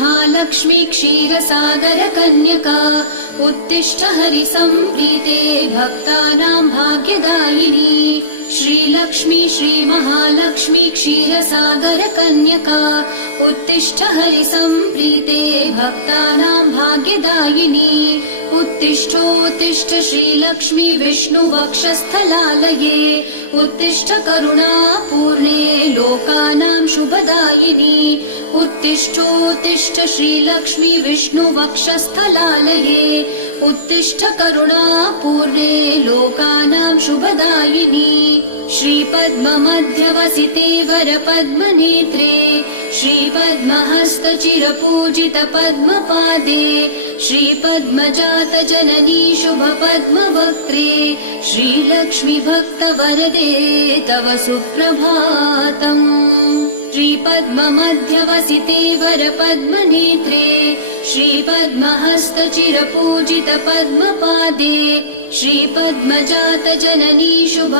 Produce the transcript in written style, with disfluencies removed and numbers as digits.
श्रीमहालक्ष्मी क्षीरसागरकन्यका उत्तिष्ठ हरिसम्प्रीते भक्तानां भाग्यदायिनी श्रीलक्ष्मी श्रीमहालक्ष्मी क्षीरसागरकन्यका उत्तिष्ठ हरिसम्प्रीते भक्तानां भाग्यदायिनी उत्तिष्ठोत्तिष्ठ श्रीलक्ष्मी विष्णुवक्षस्थलालये उत्तिष्ठ करुणापूर्णे लोकानां शुभदायिनी उत्तिष्ठोत्तिष्ठ श्रीलक्ष्मी विष्णुवक्षस्थलालये उत्तिष्ठ करुणापूर्णे लोकानां शुभदायिनी श्रीपद्ममध्यवसिते वरपद्मनेत्रे श्रीपद्महस्तचिरपूजित पद्मपादे श्रीपद्मजातजननी शुभपद्मवक्त्रे श्रीलक्ष्मी भक्तवरदे तव सुप्रभातम् श्रीपद्ममध्यवसिते वरपद्मनेत्रे श्रीपद्महस्तचिरपूजित पद्मपादे श्रीपद्मजातजननी शुभ